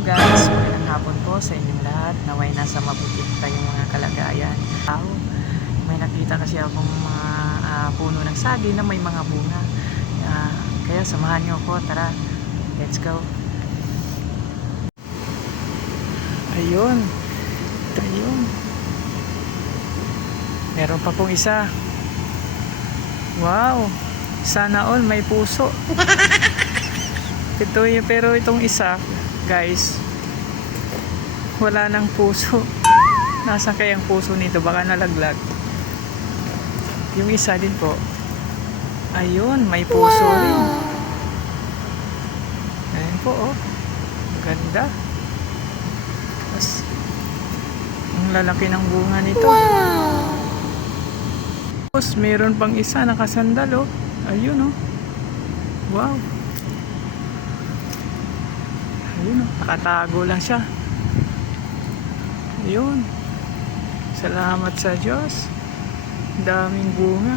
guys, magandang hapon po sa inyong lahat. Naway nasa mabuti tayong mga kalagayan. May nakita kasi akong mga puno ng saging na may mga bunga. Kaya samahan nyo ako, tara, let's go. Ayun, ito yun. Meron pa pong isa. Wow, sana all may puso. Ito yung, pero itong isa guys, wala nang puso. Nasaan kayang puso nito? Baka nalaglag. Yung isa din po, ayun, may puso rin. Ayun po, oh, ganda. Tapos ang lalaki ng bunga nito. Tapos meron pang isa nakasandal, oh. Ayun, oh, wow. Ayun, nakatago lang siya. Ayun. Salamat sa Diyos. Daming bunga.